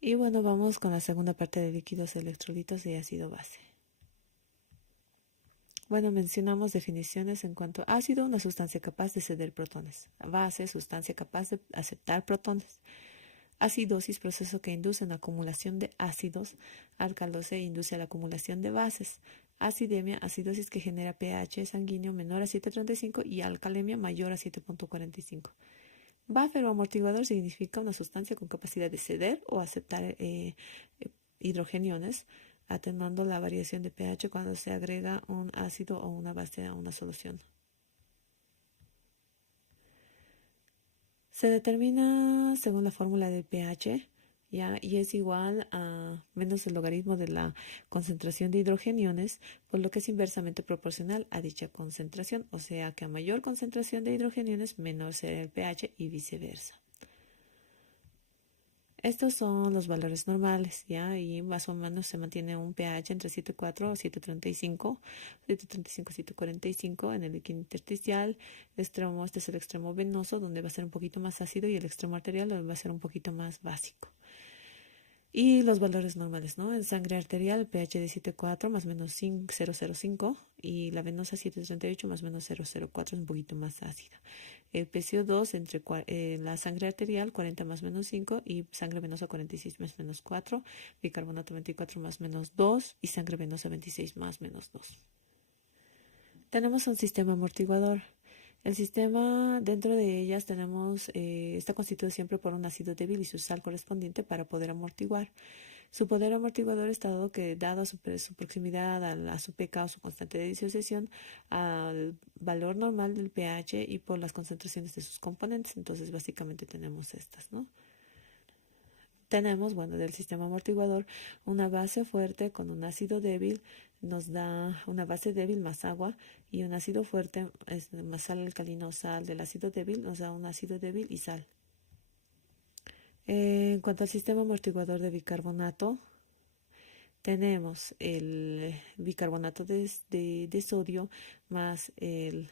Y bueno, vamos con la segunda parte de líquidos, electrolitos y ácido base. Bueno, mencionamos definiciones en cuanto a ácido, una sustancia capaz de ceder protones. Base, sustancia capaz de aceptar protones. Acidosis, proceso que induce una acumulación de ácidos. Alcalose, induce a la acumulación de bases. Acidemia, acidosis que genera pH sanguíneo menor a 7,35 y alcalemia mayor a 7,45. Buffer o amortiguador significa una sustancia con capacidad de ceder o aceptar hidrogeniones, atenuando la variación de pH cuando se agrega un ácido o una base a una solución. Se determina según la fórmula del pH, ¿ya? Y es igual a menos el logaritmo de la concentración de hidrogeniones, por lo que es inversamente proporcional a dicha concentración, o sea que a mayor concentración de hidrogeniones, menor será el pH y viceversa. Estos son los valores normales, ¿ya? Y más o menos se mantiene un pH entre 7,4 o 7,35, 7,35, 7,45 en el líquido intersticial. Extremo, este es el extremo venoso, donde va a ser un poquito más ácido, y el extremo arterial, donde va a ser un poquito más básico. Y los valores normales, ¿no? En sangre arterial, pH de 7,4 más o menos 0,05 y la venosa 7,38 más o menos 0,04, es un poquito más ácida. El PCO2 entre la sangre arterial 40 más o menos 5 y sangre venosa 46 más o menos 4, bicarbonato 24 más o menos 2 y sangre venosa 26 más o menos 2. Tenemos un sistema amortiguador. El sistema, dentro de ellas tenemos, está constituido siempre por un ácido débil y su sal correspondiente para poder amortiguar. Su poder amortiguador está dado que, dada su proximidad a su pK o su constante de disociación, al valor normal del pH y por las concentraciones de sus componentes. Entonces, básicamente tenemos estas, ¿no? Tenemos, bueno, del sistema amortiguador, una base fuerte con un ácido débil, nos da una base débil más agua, y un ácido fuerte, más sal alcalina o sal del ácido débil, nos da un ácido débil y sal. En cuanto al sistema amortiguador de bicarbonato, tenemos el bicarbonato de sodio más el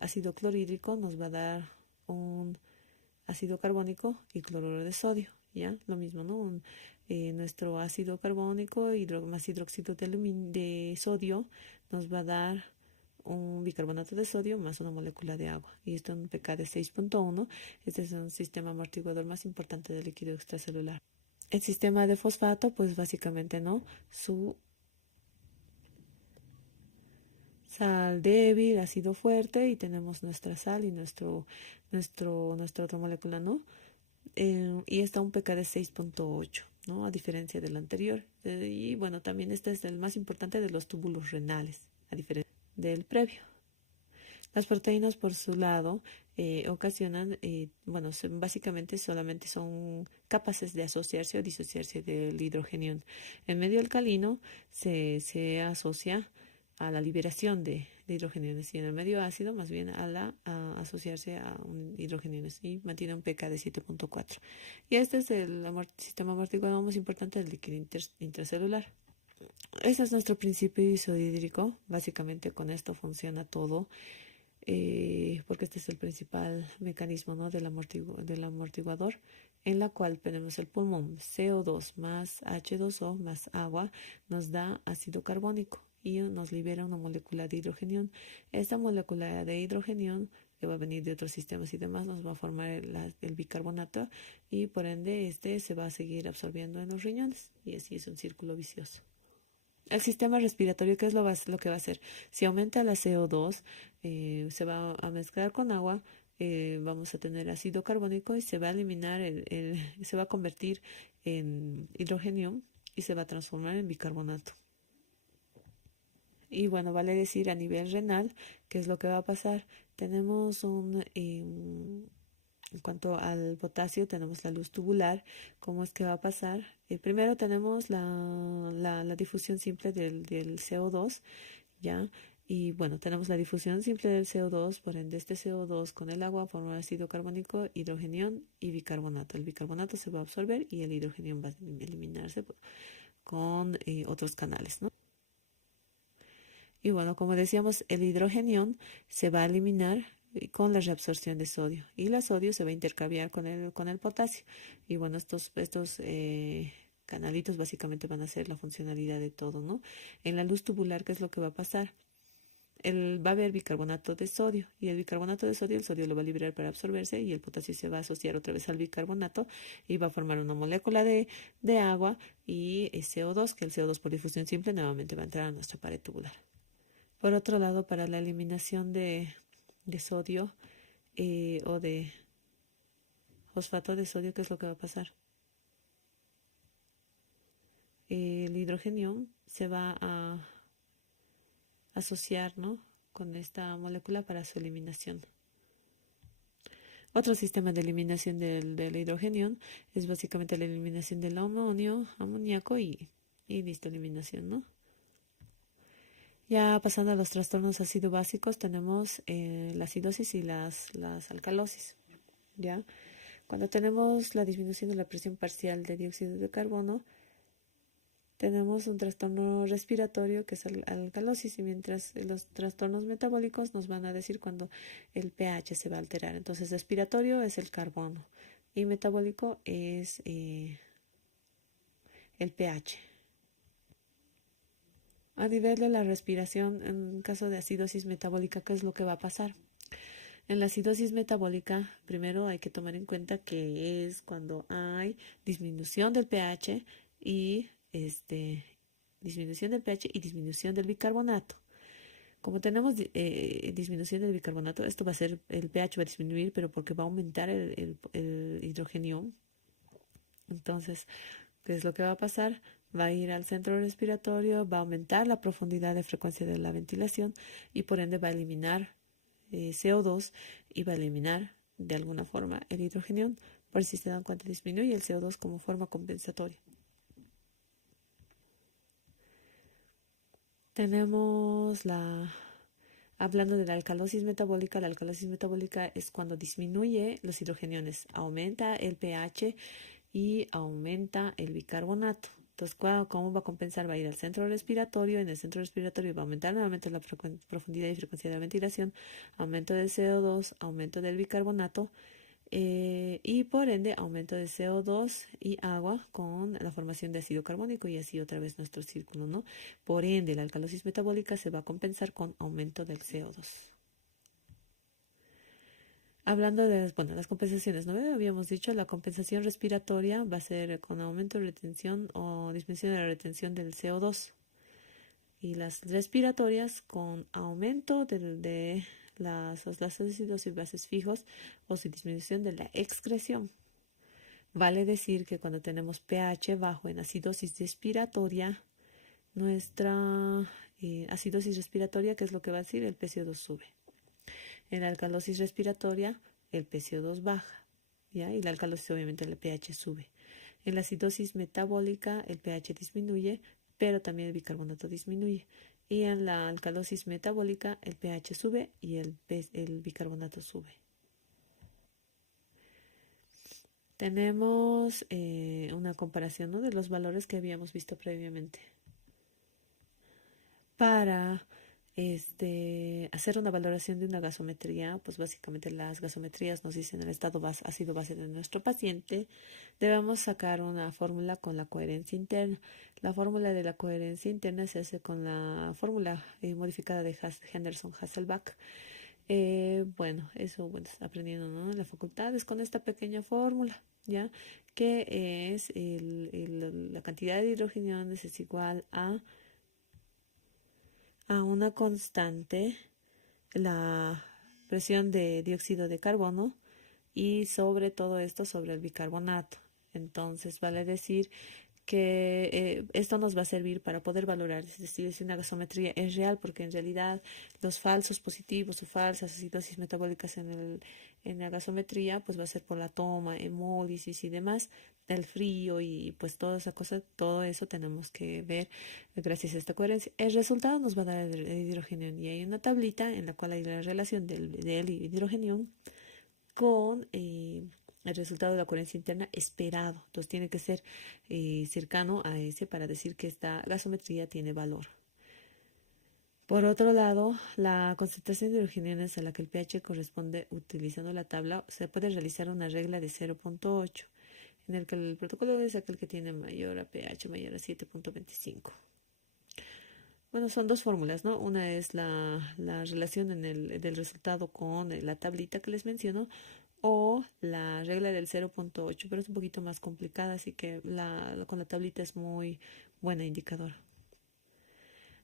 ácido clorhídrico, nos va a dar un ácido carbónico y cloruro de sodio, ¿ya? Lo mismo, ¿no? Nuestro ácido carbónico más hidróxido de sodio nos va a dar un bicarbonato de sodio más una molécula de agua. Y esto en un pK de 6,1. Este es un sistema amortiguador más importante del líquido extracelular. El sistema de fosfato, pues básicamente, ¿no? Su sal débil, ácido fuerte, y tenemos nuestra sal y nuestra otra molécula, ¿no? Y está un pK de 6,8, ¿no? A diferencia del anterior. Y bueno, también este es el más importante de los túbulos renales, a diferencia del previo. Las proteínas, por su lado, ocasionan, bueno, básicamente solamente son capaces de asociarse o disociarse del hidrogenio. En medio alcalino se asocia a la liberación de hidrogeniones, y en el medio ácido más bien a asociarse a un hidrogeniones, y mantiene un pK de 7,4. Y este es el sistema amortiguador más importante del líquido intracelular. Este es nuestro principio isodídrico. Básicamente con esto funciona todo, porque este es el principal mecanismo, ¿no? del amortiguador, en la cual tenemos el pulmón. CO2 más H2O más agua nos da ácido carbónico y nos libera una molécula de hidrogenión. Esta molécula de hidrogenión, que va a venir de otros sistemas y demás, nos va a formar el bicarbonato, y por ende este se va a seguir absorbiendo en los riñones, y así es un círculo vicioso. El sistema respiratorio, ¿qué es lo que va a hacer? Si aumenta la CO2, se va a mezclar con agua, vamos a tener ácido carbónico y se va a eliminar, se va a convertir en hidrogenio y se va a transformar en bicarbonato. Y bueno, vale decir a nivel renal, ¿qué es lo que va a pasar? Tenemos en cuanto al potasio, tenemos la luz tubular. ¿Cómo es que va a pasar? Primero tenemos la difusión simple del CO2, ¿ya? Y bueno, tenemos la difusión simple del CO2, por ende este CO2 con el agua forma ácido carbónico, hidrogenión y bicarbonato. El bicarbonato se va a absorber y el hidrogenión va a eliminarse con otros canales, ¿no? Y bueno, como decíamos, el hidrogenión se va a eliminar con la reabsorción de sodio. Y la sodio se va a intercambiar con el potasio. Y bueno, estos canalitos básicamente van a hacer la funcionalidad de todo, ¿no? En la luz tubular, ¿qué es lo que va a pasar? Va a haber bicarbonato de sodio y el bicarbonato de sodio, el sodio lo va a liberar para absorberse y el potasio se va a asociar otra vez al bicarbonato y va a formar una molécula de agua y CO2, que el CO2 por difusión simple nuevamente va a entrar a nuestra pared tubular. Por otro lado, para la eliminación de sodio o de fosfato de sodio, ¿qué es lo que va a pasar? El hidrogenio se va a asociar, ¿no?, con esta molécula para su eliminación. Otro sistema de eliminación del hidrogenio es básicamente la eliminación del amonio, amoníaco y listo, eliminación, ¿no? Ya pasando a los trastornos ácido básicos, tenemos la acidosis y las alcalosis, ¿ya? Cuando tenemos la disminución de la presión parcial de dióxido de carbono, tenemos un trastorno respiratorio que es alcalosis y mientras los trastornos metabólicos nos van a decir cuando el pH se va a alterar. Entonces, respiratorio es el carbono y metabólico es el pH. A nivel de la respiración, en caso de acidosis metabólica, ¿qué es lo que va a pasar? En la acidosis metabólica, primero hay que tomar en cuenta que es cuando hay disminución del pH y disminución del pH y disminución del bicarbonato. Como tenemos disminución del bicarbonato, esto va a ser, el pH va a disminuir, pero porque va a aumentar el hidrogenio. Entonces, ¿qué es lo que va a pasar? Va a ir al centro respiratorio, va a aumentar la profundidad de frecuencia de la ventilación y por ende va a eliminar CO2 y va a eliminar de alguna forma el hidrogenio. Por si se dan cuenta, disminuye el CO2 como forma compensatoria. Tenemos hablando de la alcalosis metabólica es cuando disminuye los hidrogeniones, aumenta el pH y aumenta el bicarbonato. Entonces, ¿cómo va a compensar? Va a ir al centro respiratorio, en el centro respiratorio va a aumentar nuevamente la profundidad y frecuencia de la ventilación, aumento del CO2, aumento del bicarbonato, y por ende aumento de CO2 y agua con la formación de ácido carbónico y así otra vez nuestro círculo, ¿no? Por ende, la alcalosis metabólica se va a compensar con aumento del CO2. Hablando de, bueno, las compensaciones, ¿no? Habíamos dicho, la compensación respiratoria va a ser con aumento de retención o disminución de la retención del CO2 y las respiratorias con aumento de los ácidos y bases fijos o su disminución de la excreción. Vale decir que cuando tenemos pH bajo en acidosis respiratoria, nuestra acidosis respiratoria, ¿qué es lo que va a decir? El PCO2 sube. En la alcalosis respiratoria, el PCO2 baja, ¿ya? Y la alcalosis, obviamente, el pH sube. En la acidosis metabólica, el pH disminuye, pero también el bicarbonato disminuye. Y en la alcalosis metabólica, el pH sube y el bicarbonato sube. Tenemos una comparación, ¿no?, de los valores que habíamos visto previamente. Para hacer una valoración de una gasometría, pues básicamente las gasometrías nos dicen el estado ácido base de nuestro paciente. Debemos sacar una fórmula con la coherencia interna. La fórmula de la coherencia interna se hace con la fórmula modificada de Henderson-Hasselbalch. Bueno, eso aprendiendo, ¿no?, en la facultad es con esta pequeña fórmula, ¿ya? Que es la cantidad de hidrogeniones es igual a una constante, la presión de dióxido de carbono y sobre todo esto sobre el bicarbonato. Entonces vale decir que esto nos va a servir para poder valorar, es decir, si una gasometría es real, porque en realidad los falsos positivos o falsas acidosis metabólicas en la gasometría, pues va a ser por la toma, hemólisis y demás, el frío y pues toda esa cosa, todo eso tenemos que ver gracias a esta coherencia. El resultado nos va a dar el hidrogenio y hay una tablita en la cual hay la relación del hidrogenio con el resultado de la coherencia interna esperado. Entonces tiene que ser cercano a ese para decir que esta gasometría tiene valor. Por otro lado, la concentración de hidrogeniones a la que el pH corresponde utilizando la tabla se puede realizar una regla de 0.8, en el que el protocolo es aquel que tiene mayor a pH mayor a 7.25. Bueno, son dos fórmulas, ¿no? Una es la relación del resultado con la tablita que les menciono o la regla del 0.8, pero es un poquito más complicada, así que con la tablita es muy buena indicadora.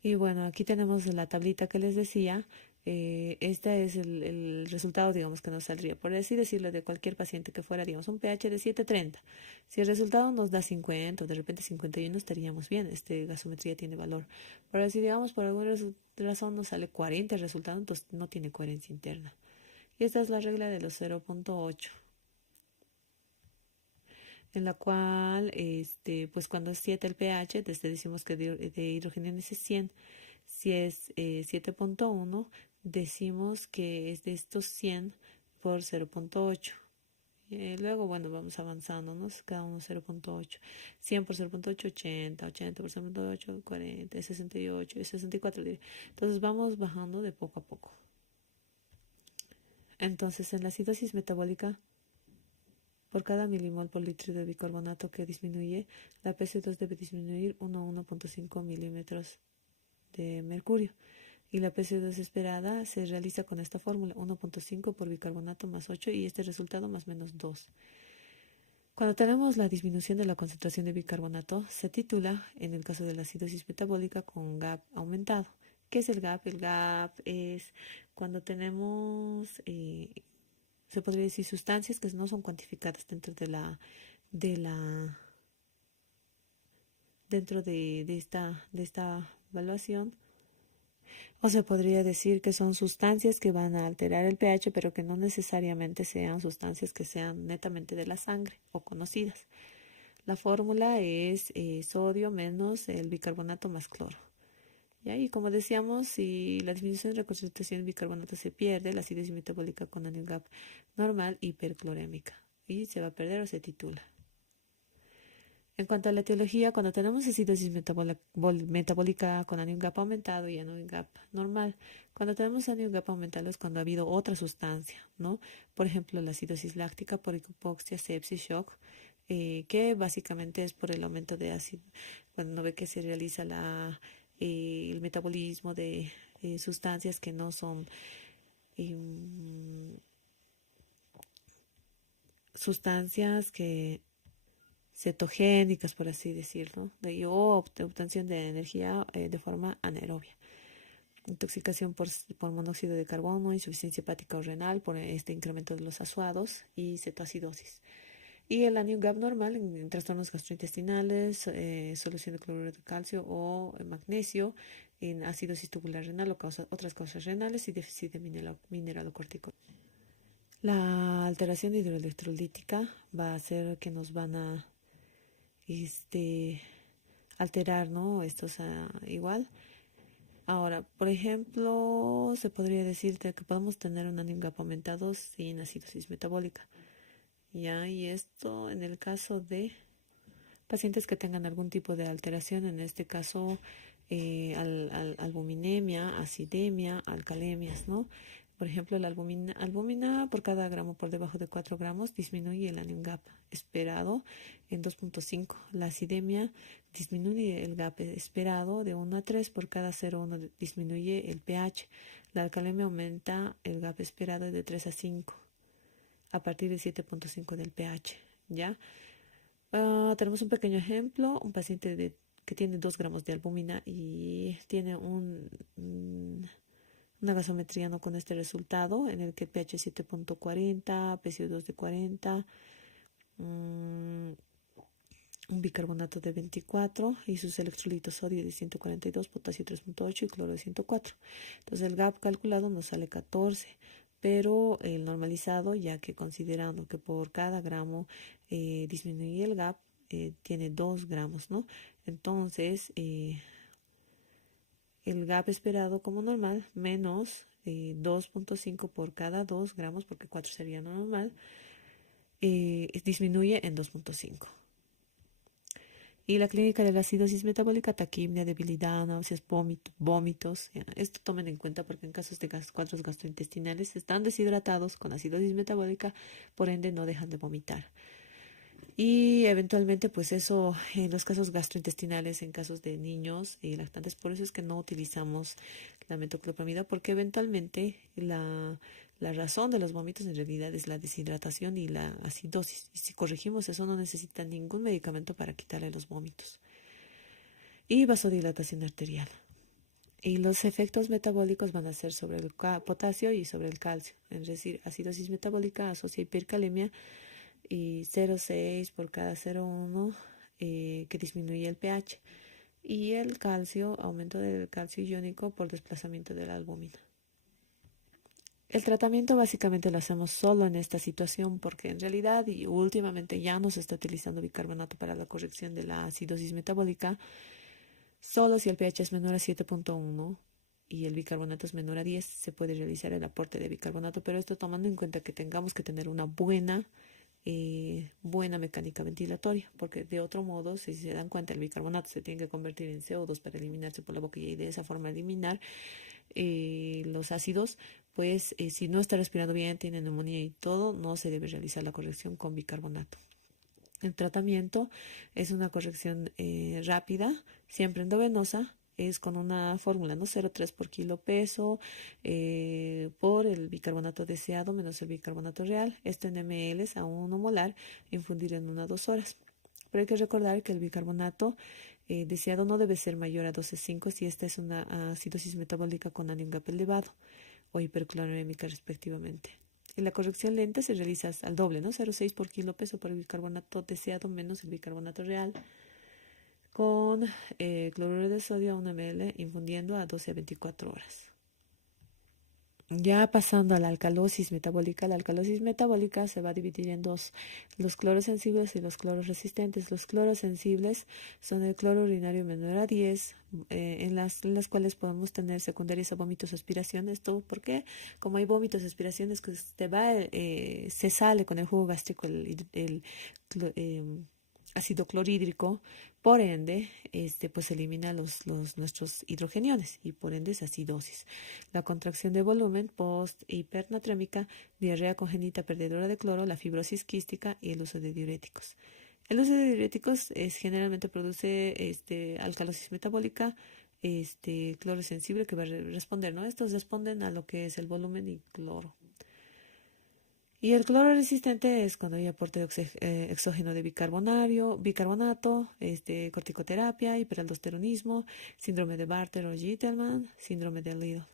Y bueno, aquí tenemos la tablita que les decía. Este es el resultado, digamos, que nos saldría, por así decirlo, de cualquier paciente que fuera, digamos, un pH de 7.30. Si el resultado nos da 50 o de repente 51, estaríamos bien. Gasometría tiene valor. Pero si, digamos, por alguna razón nos sale 40 el resultado, entonces no tiene coherencia interna. Y esta es la regla de los 0.8, en la cual, pues cuando es 7 el pH, desde decimos que de hidrogeniones es 100. Si es 7.1, decimos que es de estos 100 por 0.8. Luego, bueno, vamos avanzando, ¿no? Cada uno 0.8. 100 por 0.8, 80. 80 por 0.8, 40. 68 y 64. Entonces vamos bajando de poco a poco. Entonces, en la acidosis metabólica, por cada milimol por litro de bicarbonato que disminuye, la PC2 debe disminuir 1,5 milímetros de mercurio. Y la PC2 esperada se realiza con esta fórmula: 1.5 por bicarbonato más 8 y este resultado más menos 2. Cuando tenemos la disminución de la concentración de bicarbonato, se titula, en el caso de la acidosis metabólica, con GAP aumentado. ¿Qué es el GAP? El GAP es cuando tenemos, se podría decir, sustancias que no son cuantificadas de la, dentro de esta evaluación. O se podría decir que son sustancias que van a alterar el pH, pero que no necesariamente sean sustancias que sean netamente de la sangre o conocidas. La fórmula es sodio menos el bicarbonato más cloro. ¿Ya? Y como decíamos, si la disminución de la concentración de bicarbonato se pierde, la acidosis metabólica con anion gap normal hiperclorémica. Y se va a perder o se titula. En cuanto a la etiología, cuando tenemos acidosis metabólica con anion gap aumentado y anion gap normal, cuando tenemos anion gap aumentado es cuando ha habido otra sustancia, ¿no? Por ejemplo, la acidosis láctica por hipoxia, sepsis, shock, que básicamente es por el aumento de ácido. Cuando uno ve que se realiza el metabolismo de sustancias que no son sustancias que cetogénicas, por así decirlo, o obtención de energía de forma anaerobia. Intoxicación por monóxido de carbono, insuficiencia hepática o renal por este incremento de los azuados y cetoacidosis. Y el anion gap normal en trastornos gastrointestinales, solución de cloruro de calcio o magnesio, en acidosis tubular renal o otras causas renales y déficit de mineralocorticoides. La alteración hidroelectrolítica va a hacer que nos van a alterar, ¿no? Estos igual. Ahora, por ejemplo, se podría decir que podemos tener un anion gap aumentado sin acidosis metabólica. ¿Ya? Y esto en el caso de pacientes que tengan algún tipo de alteración, en este caso albuminemia, acidemia, alcalemias, ¿no? Por ejemplo, la albúmina por cada gramo por debajo de 4 gramos disminuye el anion gap esperado en 2.5. La acidemia disminuye el gap esperado de 1 a 3 por cada 0,1 disminuye el pH. La alcalemia aumenta el gap esperado de 3 a 5 a partir de 7.5 del pH, ¿ya? Tenemos un pequeño ejemplo, un paciente que tiene 2 gramos de albúmina y tiene una gasometría no con este resultado, en el que pH es 7.40, PCO2 de 40, un bicarbonato de 24 y sus electrolitos: sodio de 142, potasio 3.8 y cloro de 104. Entonces el gap calculado nos sale 14, pero el normalizado, ya que considerando que por cada gramo disminuye el gap, tiene 2 gramos, ¿no? Entonces el gap esperado como normal menos 2.5 por cada 2 gramos, porque 4 sería normal, disminuye en 2.5. Y la clínica de la acidosis metabólica, taquimia, debilidad, náuseas, vómitos. Ya. Esto tomen en cuenta porque en casos de cuadros gastrointestinales están deshidratados con acidosis metabólica, por ende no dejan de vomitar. Y eventualmente, pues eso, en los casos gastrointestinales, en casos de niños y lactantes, por eso es que no utilizamos la metoclopramida, porque eventualmente la razón de los vómitos en realidad es la deshidratación y la acidosis. Y si corregimos eso, no necesita ningún medicamento para quitarle los vómitos. Y vasodilatación arterial. Y los efectos metabólicos van a ser sobre el potasio y sobre el calcio. Es decir, acidosis metabólica asocia hipercalemia y 0,6 por cada 0,1 que disminuye el pH. Y el calcio, aumento del calcio iónico por desplazamiento de la albúmina. El tratamiento básicamente lo hacemos solo en esta situación porque en realidad y últimamente ya no se está utilizando bicarbonato para la corrección de la acidosis metabólica, solo si el pH es menor a 7,1 y el bicarbonato es menor a 10 se puede realizar el aporte de bicarbonato, pero esto tomando en cuenta que tengamos que tener una buena mecánica ventilatoria, porque de otro modo, si se dan cuenta, el bicarbonato se tiene que convertir en CO2 para eliminarse por la boquilla y de esa forma eliminar los ácidos, pues si no está respirando bien, tiene neumonía y todo, no se debe realizar la corrección con bicarbonato. El tratamiento es una corrección rápida, siempre endovenosa, es con una fórmula, ¿no? 0,3 por kilo peso por el bicarbonato deseado menos el bicarbonato real, esto en ml a 1 molar, infundir en 1 a 2 horas. Pero hay que recordar que el bicarbonato deseado no debe ser mayor a 12,5 si esta es una acidosis metabólica con anion gap elevado o hipercloremémica respectivamente. Y la corrección lenta se realiza al doble, ¿no? 0,6 por kilo peso por el bicarbonato deseado menos el bicarbonato real con cloruro de sodio a 1 ml infundiendo a 12 a 24 horas. Ya pasando a la alcalosis metabólica se va a dividir en dos, los cloros sensibles y los cloros resistentes. Los cloros sensibles son el cloro urinario menor a 10, en las cuales podemos tener secundarias a vómitos o aspiración. Esto porque como hay vómitos o aspiraciones, que se sale con el jugo gástrico ácido clorhídrico, por ende, pues elimina nuestros hidrogeniones y por ende es acidosis. La contracción de volumen post-hipernatrémica, diarrea congénita perdedora de cloro, la fibrosis quística y el uso de diuréticos. El uso de diuréticos generalmente produce alcalosis metabólica, cloro sensible que va a responder, ¿no? Estos responden a lo que es el volumen y cloro. Y el cloro resistente es cuando hay aporte de exógeno de bicarbonato, corticoterapia, hiperaldosteronismo, síndrome de Bartter o Gitelman, síndrome de Lidl.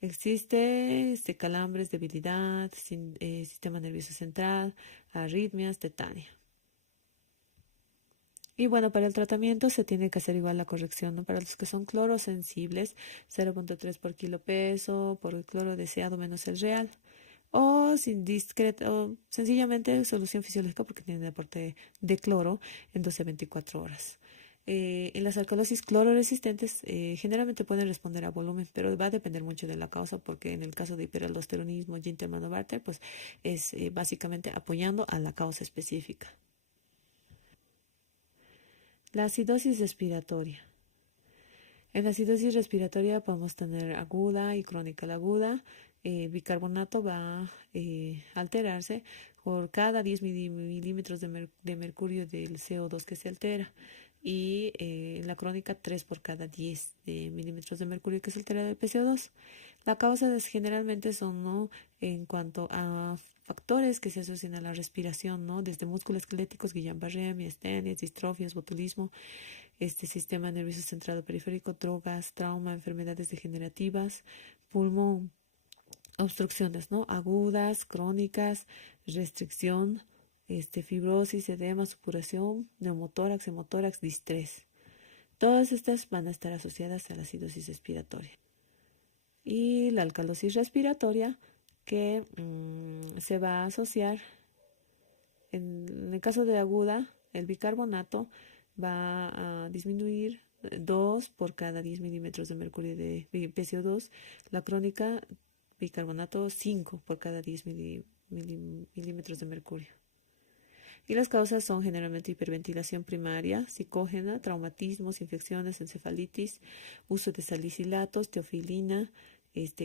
Existe calambres, debilidad, sistema nervioso central, arritmias, tetania. Y bueno, para el tratamiento se tiene que hacer igual la corrección, ¿no? Para los que son cloros sensibles, 0,3 por kilo peso, por el cloro deseado menos el real. O sin discreto, sencillamente solución fisiológica porque tiene aporte de cloro en 12 a 24 horas. En las alcalosis clororesistentes generalmente pueden responder a volumen, pero va a depender mucho de la causa porque en el caso de hiperaldosteronismo, Gitelman o Bartter, pues es básicamente apoyando a la causa específica. La acidosis respiratoria. En la acidosis respiratoria podemos tener aguda y crónica. La aguda, bicarbonato va a alterarse por cada 10 milímetros de mercurio del CO2 que se altera. Y en la crónica 3 por cada 10 milímetros de mercurio que se altera del PCO2. La causa generalmente son, ¿no?, en cuanto a factores que se asocian a la respiración, ¿no?, desde músculos esqueléticos, Guillain-Barré, miastenias, distrofias, botulismo, sistema nervioso central o periférico, drogas, trauma, enfermedades degenerativas, pulmón, obstrucciones, ¿no?, agudas, crónicas, restricción, fibrosis, edema, supuración, neumotórax, hemotórax, distrés. Todas estas van a estar asociadas a la acidosis respiratoria. Y la alcalosis respiratoria que se va a asociar, en el caso de aguda, el bicarbonato va a disminuir 2 por cada 10 milímetros de mercurio de PCO2. La crónica, bicarbonato 5 por cada 10 milímetros de mercurio. Y las causas son generalmente hiperventilación primaria, psicógena, traumatismos, infecciones, encefalitis, uso de salicilatos, teofilina,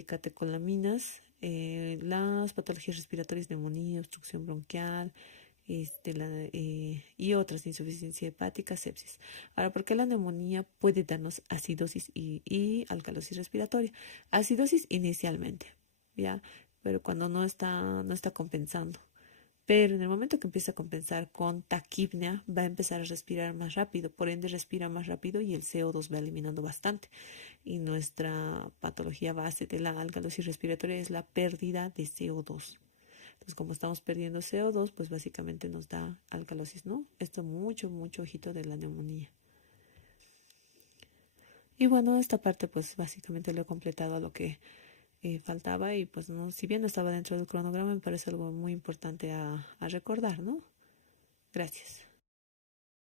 catecolaminas, las patologías respiratorias, neumonía, obstrucción bronquial, y otras, insuficiencia hepática, sepsis. Ahora, ¿por qué la neumonía puede darnos acidosis y alcalosis respiratoria? Acidosis inicialmente, ¿ya? Pero cuando no está compensando. Pero en el momento que empieza a compensar con taquipnea, va a empezar a respirar más rápido, por ende respira más rápido y el CO2 va eliminando bastante. Y nuestra patología base de la alcalosis respiratoria es la pérdida de CO2. Entonces, como estamos perdiendo CO2, pues básicamente nos da alcalosis, ¿no? Esto mucho, mucho ojito de la neumonía. Y bueno, esta parte pues básicamente lo he completado a lo que faltaba y pues no, si bien no estaba dentro del cronograma, me parece algo muy importante a recordar, ¿no? Gracias.